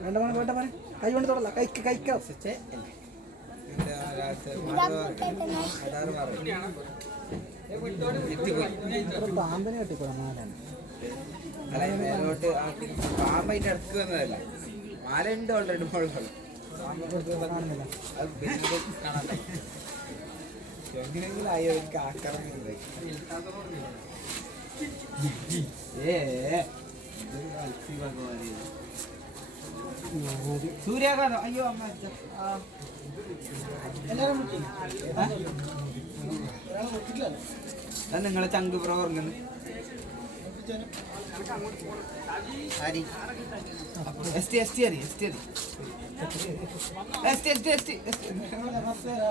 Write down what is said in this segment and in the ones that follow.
വേണ്ട വേണ്ട വേണ്ട പറ കൈ കൊണ്ട് തൊടല്ല കൈക്കാം പാമ്പിനെ കെട്ടിക്കോളാം മേലോട്ട് പാമ്പായിട്ട് അടുത്ത് വന്നതല്ല മാല ഉണ്ട് ഓൾറെഡി മുകളിലുള്ള കാണുന്നില്ല എങ്ങനെയെങ്കിലും ആയോ എനിക്ക് ആക്കണം സൂര്യാഘാതം അയ്യോ അമ്മ നിങ്ങളെ ചങ്ക് പ്രോ ഉറങ്ങുന്നു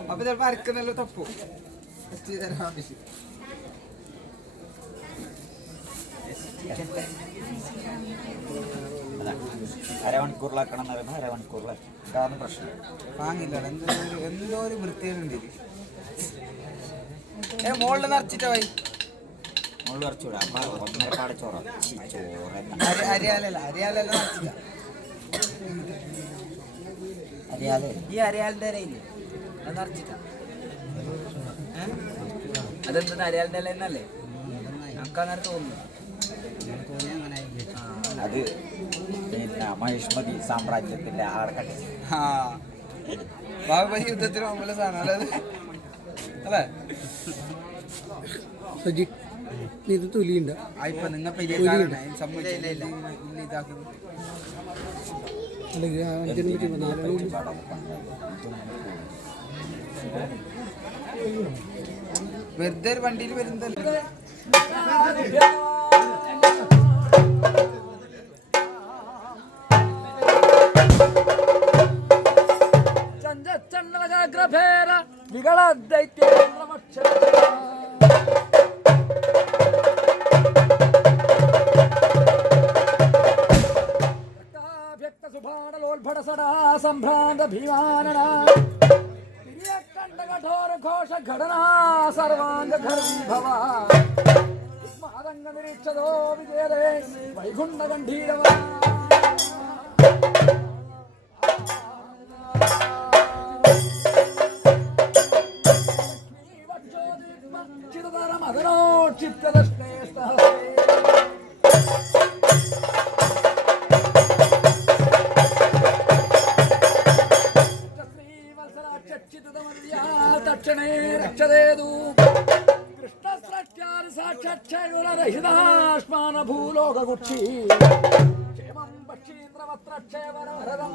അപ്പൊ ചിലപ്പോ അരക്കുന്നല്ലോ തപ്പു അരമണിക്കൂറിലാക്കണം എന്ന് പറയുമ്പോൾ അരമണിക്കൂറിലാണ് പ്രശ്നം വാങ്ങില്ല എന്തോ ഒരു വൃത്തിയുണ്ട് മോളിൽ നിറച്ചിട്ടാ പോയി മുകളിൽ കുറച്ചുകൂടെ അപ്പൊ ഒന്നരപ്പാട് ചോറ് അരിയാലല്ല നിറച്ചില്ല അറിയാലേ ഈ അരിയാലിന്റെ ഇലയില്ലേ അത് നിറച്ചിട്ടാ അതെന്താ അരിയാലിന്റെ ഇല എന്നല്ലേ നമുക്ക് അങ്ങനെ തോന്നുന്നു അത് പിന്നെ മഹിഷ്മതി സാമ്രാജ്യത്തിന്റെ ആടക്കട്ടെ ബാഹുബലി യുദ്ധത്തിന് മുമ്പിലെ സാധനം അല്ലേ സജി ഇത് തൊലിയുണ്ട് ഇപ്പൊ നിങ്ങൾ വെറുതെ ഒരു വണ്ടിയിൽ വരുന്നതല്ലേ ചന്ദ്രചന്ദ്രകാഗ്രഭേര വികള ദൈത്യേന്ദ്രമക്ഷ സുഭാണലോത്ഭടസടാ സംഭ്രാന്ത ഭീമാനന കഠോര ഘോഷ ഘടനാ സർവാംഗ ഘർഭവ മാതംഗ നിരീക്ഷതോ വിജയതേ വൈകുണ്ഠ ഗംഭീരവ ചിത്തദശ്രേഷ്ഠ തക്ഷണേ രക്ഷതേതു കൃഷ്ണസ്രഷ്ടാൻ സാക്ഷാക്ഷരഹിതാശ്മാന ഭൂലോകകുക്ഷി ക്ഷേമം പക്ഷീന്ദ്രവത്രക്ഷേമരവരദം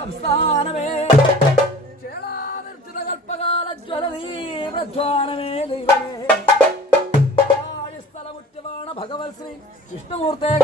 സംസ്ഥാനമേ ചേളാനിർച്ചിത കൽപ്പകാല ജ്വലതീവ്രധ്വാനമേ ദൈവമേ സ്ഥലമുറ്റമാണ് ഭഗവത് ശ്രീ വിഷ്ണുമൂർത്തേ